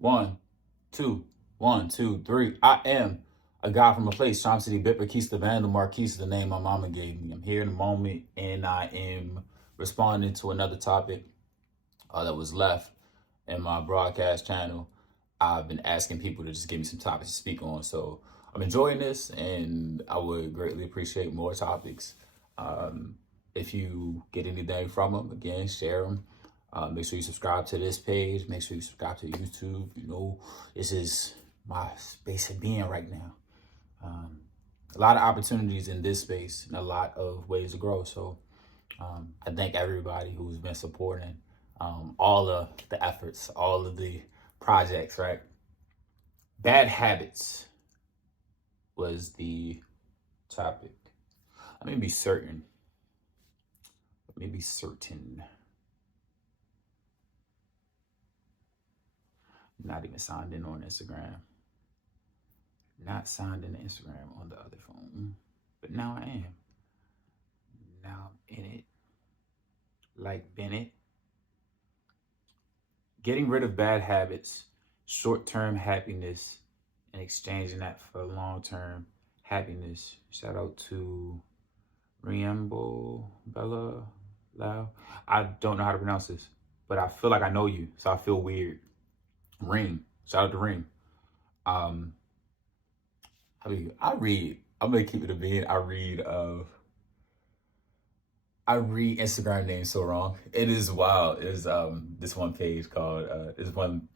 One, two, one, two, three. I am a guy from a place, Charm City, Bit Keista Van, the Marquise, the name my mama gave me. I'm here in a moment and I am responding to another topic that was left in my broadcast channel. I've been asking people to just give me some topics to speak on. So I'm enjoying this and I would greatly appreciate more topics. If you get anything from them, again, share them. Make sure you subscribe to this page. Make sure you subscribe to YouTube. You know, this is my space of being right now. A lot of opportunities in this space and a lot of ways to grow. So I thank everybody who's been supporting all of the efforts, all of the projects, right? Bad habits was the topic. Let me be certain. Not even signed in on Instagram. Not signed in Instagram on the other phone. But now I am. Now I'm in it. Like Bennett. Getting rid of bad habits, short-term happiness, and exchanging that for long-term happiness. Shout out to Riembo Bella Lau. I don't know how to pronounce this, but I feel like I know you, so I feel weird. Reem. Shout out to Reem. I read. I'm gonna keep it a bean. I read Instagram names so wrong. It is wild. It's this one page called this one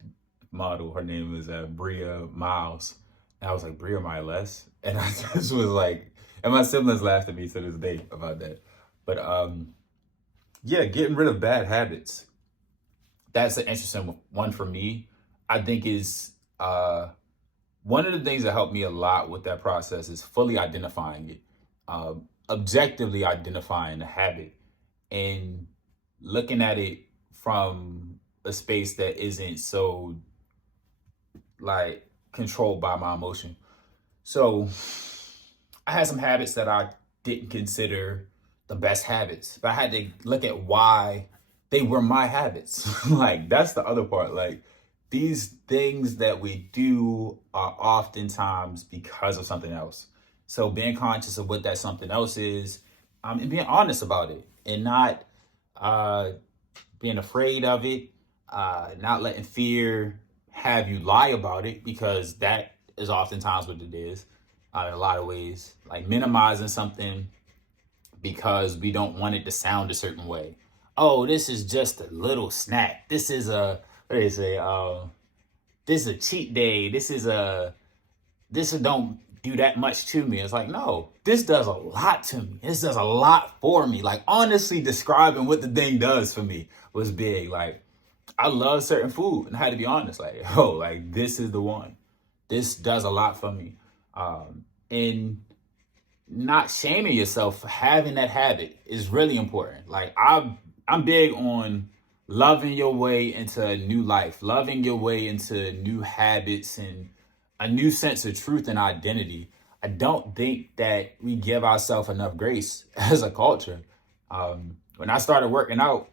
model. Her name is Bria Miles, and I was like Bria Miles, and I just was like, and my siblings laughed at me to this day about that. But yeah, getting rid of bad habits. That's an interesting one for me. I think is one of the things that helped me a lot with that process is fully identifying it, objectively identifying the habit and looking at it from a space that isn't so like controlled by my emotion. So I had some habits that I didn't consider the best habits, but I had to look at why they were my habits. Like that's the other part. Like these things that we do are oftentimes because of something else. So being conscious of what that something else is, and being honest about it, and not being afraid of it, not letting fear have you lie about it, because that is oftentimes what it is in a lot of ways. Like minimizing something because we don't want it to sound a certain way. Oh, this is just a little snack. This is a, what do they say? This is a cheat day. This don't do that much to me. It's like, no, this does a lot to me. This does a lot for me. Like honestly describing what the thing does for me was big. Like I love certain food and I had to be honest, like, oh, like this is the one. This does a lot for me. And not shaming yourself for having that habit is really important. Like I'm big on loving your way into a new life, loving your way into new habits and a new sense of truth and identity. I don't think that we give ourselves enough grace as a culture. When I started working out,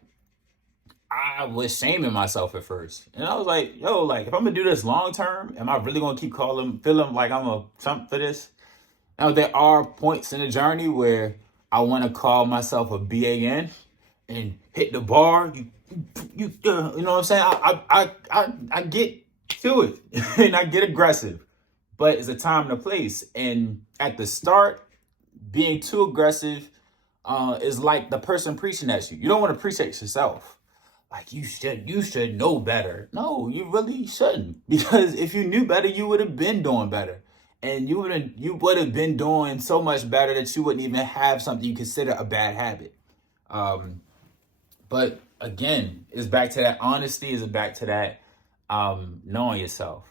I was shaming myself at first. And I was like, yo, like if I'm gonna do this long term, am I really gonna keep feeling like I'm a chump for this? Now there are points in the journey where I want to call myself a BAN and hit the bar. You know what I'm saying? I get to it and I get aggressive, but it's a time and a place. And at the start, being too aggressive is like the person preaching at you. You don't want to preach at yourself. Like you should know better. No, you really shouldn't, because if you knew better, you would have been doing better. And you would have been doing so much better that you wouldn't even have something you consider a bad habit. But again, it's back to that honesty. It's back to that knowing yourself.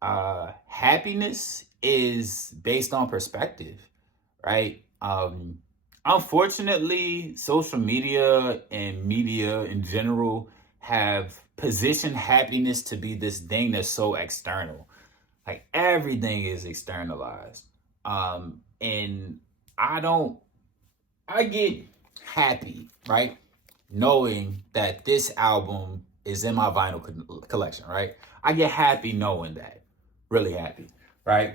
Happiness is based on perspective, right? Unfortunately, social media and media in general have positioned happiness to be this thing that's so external. Like everything is externalized. And I get happy, right? Knowing that this album is in my vinyl collection, right? I get happy knowing that, really happy, right?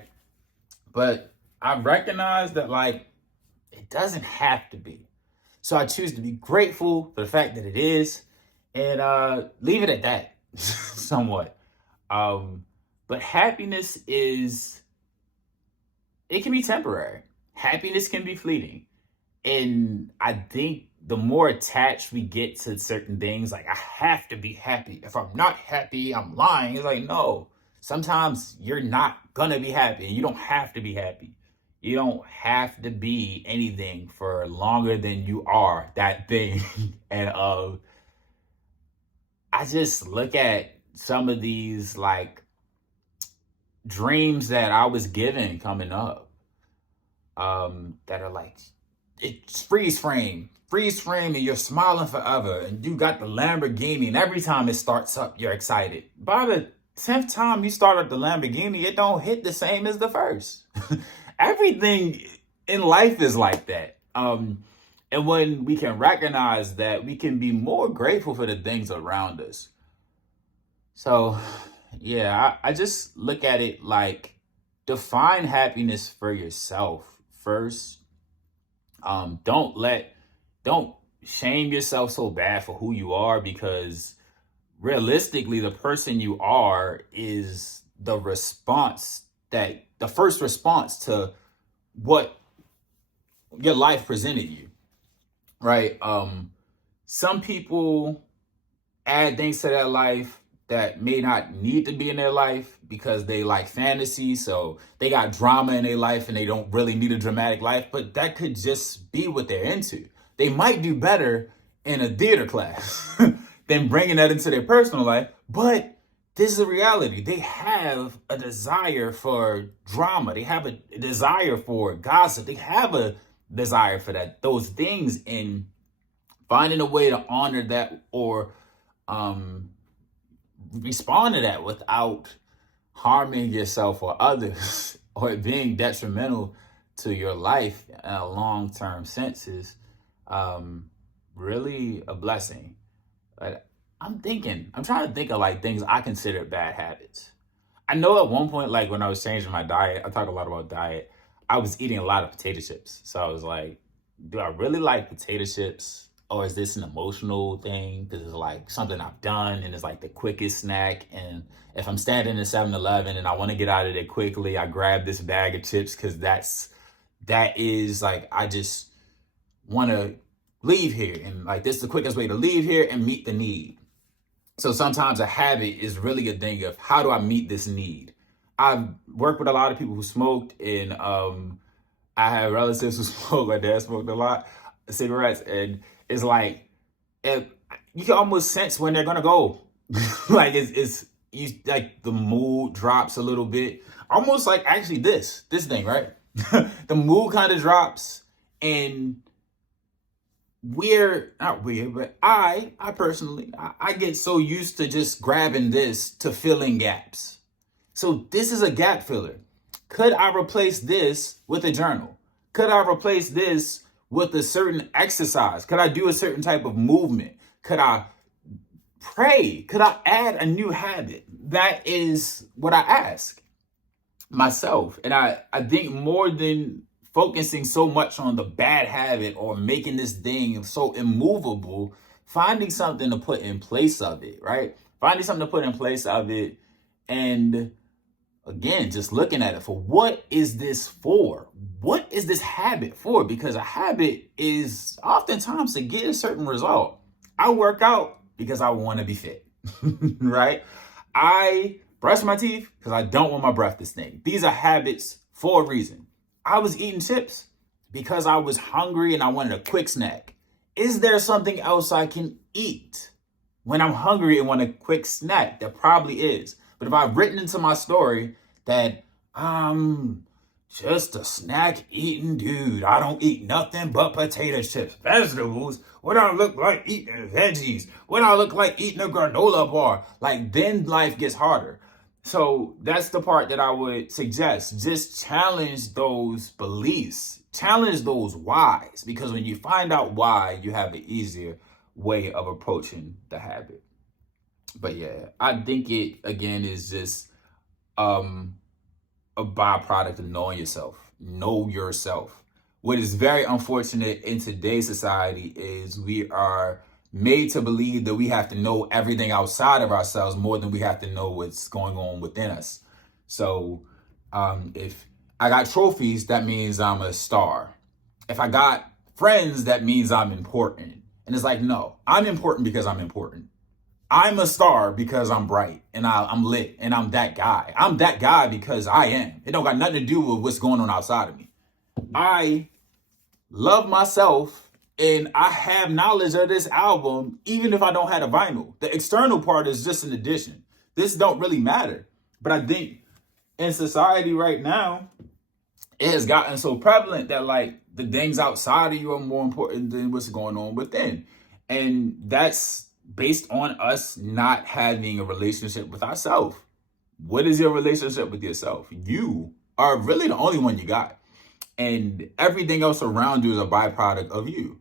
But I recognize that like it doesn't have to be. So I choose to be grateful for the fact that it is, and leave it at that, somewhat. Um, but happiness is, it can be temporary. Happiness can be fleeting. And I think the more attached we get to certain things, like I have to be happy. If I'm not happy, I'm lying. It's like, no, sometimes you're not gonna be happy. You don't have to be happy. You don't have to be anything for longer than you are that thing. And I just look at some of these like dreams that I was given coming up, that are like, it's freeze frame, and you're smiling forever, and you got the Lamborghini, and every time it starts up, you're excited. By the 10th time you start up the Lamborghini, it don't hit the same as the first. Everything in life is like that. And when we can recognize that, we can be more grateful for the things around us. So, yeah, I just look at it like, define happiness for yourself first. Don't don't shame yourself so bad for who you are, because realistically, the person you are is the first response to what your life presented you, right? Some people add things to their life that may not need to be in their life because they like fantasy. So they got drama in their life and they don't really need a dramatic life, but that could just be what they're into. They might do better in a theater class than bringing that into their personal life. But this is a reality. They have a desire for drama. They have a desire for gossip. They have a desire for those things, and finding a way to honor that, or respond to that without harming yourself or others, or it being detrimental to your life in a long-term sense, is really a blessing. But I'm trying to think of like things I consider bad habits. I know at one point, like when I was changing my diet, I talk a lot about diet. I was eating a lot of potato chips. So I was like, do I really like potato chips? Or is this an emotional thing? Because it's like something I've done and it's like the quickest snack. And if I'm standing in 7-Eleven and I want to get out of there quickly, I grab this bag of chips because that is like, I just want to leave here. And like, this is the quickest way to leave here and meet the need. So sometimes a habit is really a thing of, how do I meet this need? I've worked with a lot of people who smoked, and I have relatives who smoke. My dad smoked a lot of cigarettes, and it's like, you can almost sense when they're gonna go. Like it's you, like the mood drops a little bit, almost like actually this thing, right? The mood kind of drops, and but I personally, I get so used to just grabbing this to fill in gaps. So this is a gap filler. Could I replace this with a journal? Could I replace this with a certain exercise? Could I do a certain type of movement? Could I pray? Could I add a new habit? That is what I ask myself. And I think more than focusing so much on the bad habit or making this thing so immovable, finding something to put in place of it, right? Finding something to put in place of it. And again, just looking at it for, what is this for? What is this habit for? Because a habit is oftentimes to get a certain result. I work out because I want to be fit, right? I brush my teeth because I don't want my breath to stink. These are habits for a reason. I was eating chips because I was hungry and I wanted a quick snack. Is there something else I can eat when I'm hungry and want a quick snack? There probably is. But if I've written into my story that I'm just a snack eating dude, I don't eat nothing but potato chips, vegetables, what I look like eating veggies, what I look like eating a granola bar, like then life gets harder. So that's the part that I would suggest. Just challenge those beliefs, challenge those whys, because when you find out why, you have an easier way of approaching the habit. But yeah, I think it again is just um a byproduct of knowing yourself. Know yourself. What is very unfortunate in today's society is we are made to believe that we have to know everything outside of ourselves more than we have to know what's going on within us. So if I got trophies, that means I'm a star. If I got friends, that means I'm important. And it's like, no, I'm important because I'm important. I'm a star because I'm bright and I'm lit and I'm that guy. I'm that guy because I am. It don't got nothing to do with what's going on outside of me. I love myself and I have knowledge of this album even if I don't have a vinyl. The external part is just an addition. This don't really matter. But I think in society right now, it has gotten so prevalent that like the things outside of you are more important than what's going on within. And that's based on us not having a relationship with ourselves. What is your relationship with yourself? You are really the only one you got. And everything else around you is a byproduct of you.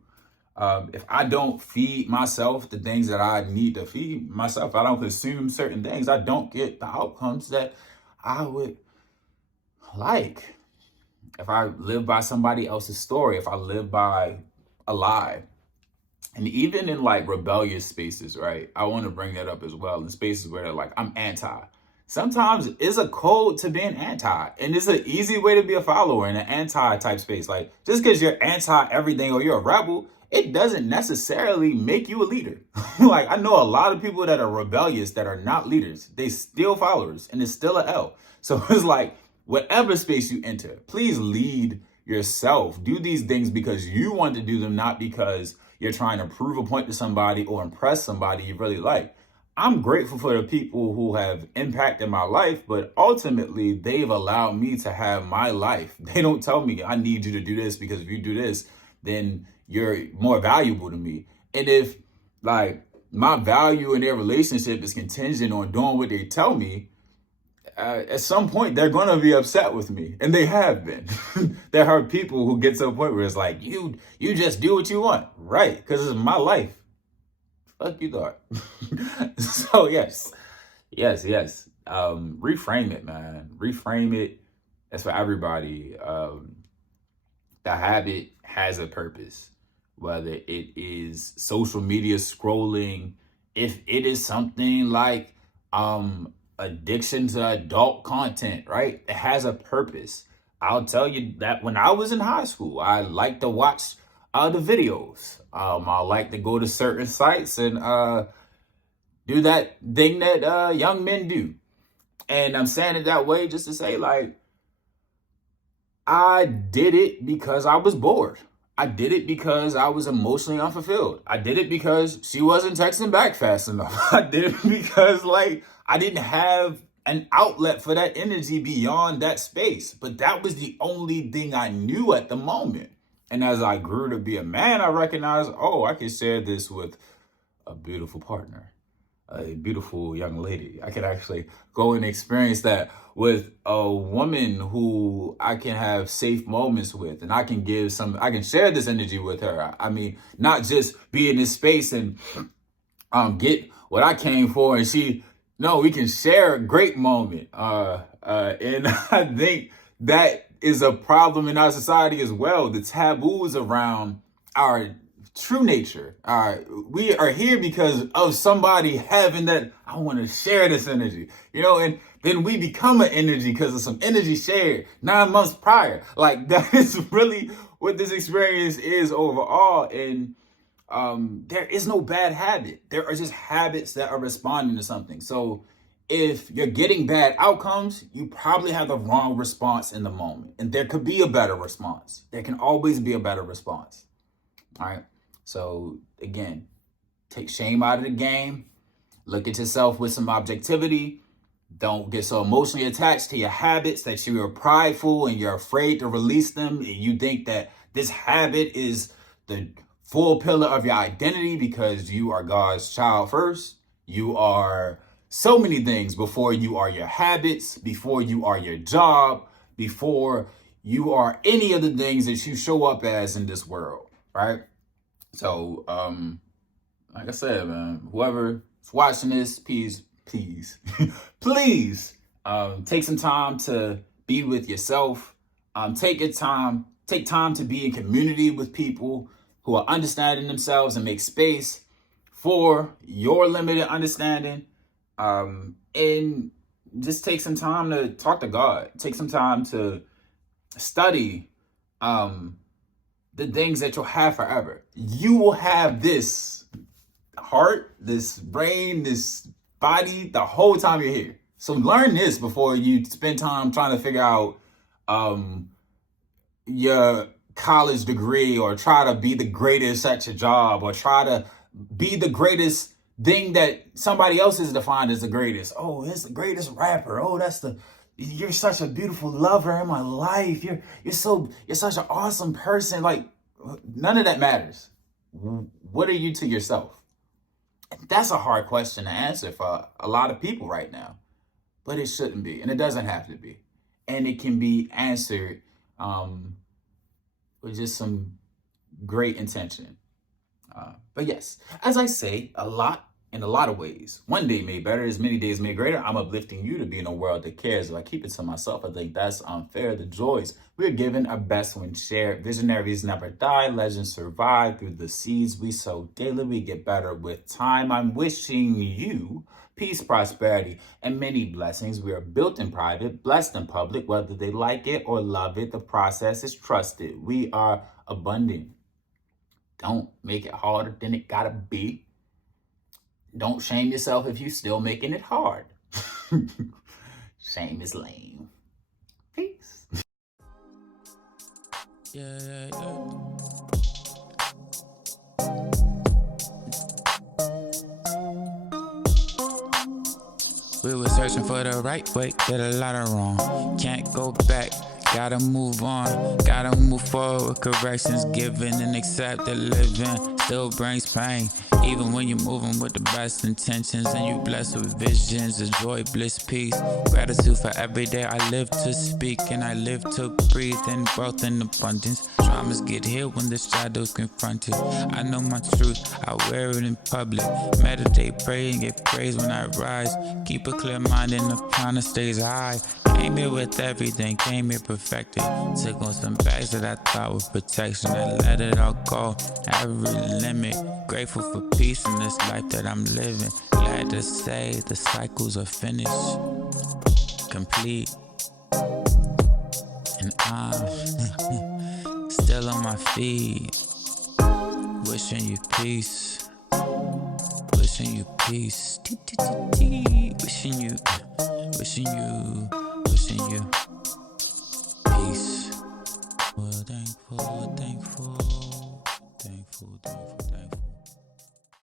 If I don't feed myself the things that I need to feed myself, I don't consume certain things, I don't get the outcomes that I would like. If I live by somebody else's story, if I live by a lie, and even in like rebellious spaces, right? I want to bring that up as well. In spaces where like I'm anti. Sometimes it's a code to being anti, and it's an easy way to be a follower in an anti type space. Like just because you're anti everything or you're a rebel, it doesn't necessarily make you a leader. Like I know a lot of people that are rebellious that are not leaders. They still followers, and it's still a L. So it's like whatever space you enter, please lead yourself. Do these things because you want to do them, not because you're trying to prove a point to somebody or impress somebody you really like. I'm grateful for the people who have impacted my life, but ultimately they've allowed me to have my life. They don't tell me I need you to do this because if you do this, then you're more valuable to me. And if like my value in their relationship is contingent on doing what they tell me, at some point they're gonna be upset with me, and they have been. There are people who get to a point where it's like, you just do what you want, right? Because it's my life. Fuck you thought. So yes. Reframe it, man. Reframe it. That's for everybody. The habit has a purpose, whether it is social media scrolling, if it is something like addiction to adult content, right? It has a purpose. I'll tell you that when I was in high school, I liked to watch the videos. I like to go to certain sites and do that thing that young men do. And I'm saying it that way just to say, like, I did it because I was bored. I did it because I was emotionally unfulfilled. I did it because she wasn't texting back fast enough. I did it because, like, I didn't have an outlet for that energy beyond that space. But that was the only thing I knew at the moment. And as I grew to be a man, I recognized, oh, I can share this with a beautiful partner, a beautiful young lady. I could actually go and experience that with a woman who I can have safe moments with, and I can share this energy with her. I mean, not just be in this space and get what I came for, and we can share a great moment. And I think that is a problem in our society as well. The taboos around our true nature. We are here because of somebody having that, I want to share this energy, and then we become an energy because of some energy shared 9 months prior. Like that is really what this experience is overall. And there is no bad habit. There are just habits that are responding to something. So if you're getting bad outcomes, you probably have the wrong response in the moment. And there could be a better response. There can always be a better response. All right. So again, take shame out of the game. Look at yourself with some objectivity. Don't get so emotionally attached to your habits that you are prideful and you're afraid to release them. And you think that this habit is the full pillar of your identity because you are God's child first. You are so many things before you are your habits, before you are your job, before you are any of the things that you show up as in this world, right? So, like I said, man, whoever watching this, please, please, take some time to be with yourself. Take time to be in community with people who are understanding themselves and make space for your limited understanding. And just take some time to talk to God. Take some time to study the things that you'll have forever. You will have this heart, this brain, this body the whole time you're here. So learn this before you spend time trying to figure out your college degree, or try to be the greatest at your job, or try to be the greatest thing that somebody else is defined as the greatest. Oh, it's the greatest rapper. Oh, you're such a beautiful lover in my life. You're such an awesome person. Like, none of that matters. What are you to yourself? That's a hard question to answer for a lot of people right now, but it shouldn't be, and it doesn't have to be, and it can be answered with just some great intention. But yes, as I say, in a lot of ways, one day made better is many days made greater. I'm uplifting you to be in a world that cares. If I keep it to myself, I think that's unfair. The joys we're given are best when shared. Visionaries never die. Legends survive through the seeds we sow daily. We get better with time. I'm wishing you peace, prosperity, and many blessings. We are built in private, blessed in public. Whether they like it or love it, the process is trusted. We are abundant. Don't make it harder than it gotta be. Don't shame yourself if you're still making it hard. Shame is lame. Peace. Yeah. We were searching for the right way, did a lot of wrong. Can't go back, gotta move on. Gotta move forward, corrections given and accept that living still brings pain. Even when you're moving with the best intentions and you blessed with visions of joy, bliss, peace. Gratitude for every day I live to speak and I live to breathe in growth and abundance. Traumas get healed when the shadows confront it. I know my truth, I wear it in public. Meditate, pray, and give praise when I rise. Keep a clear mind and the counter stays high. Came here with everything, came here perfected. Took on some bags that I thought were protection. I let it all go, every limit. Grateful for peace in this life that I'm living. Glad to say the cycles are finished, complete. And I'm still on my feet. Wishing you peace. Wishing you peace. Wishing you peace. Well, thankful.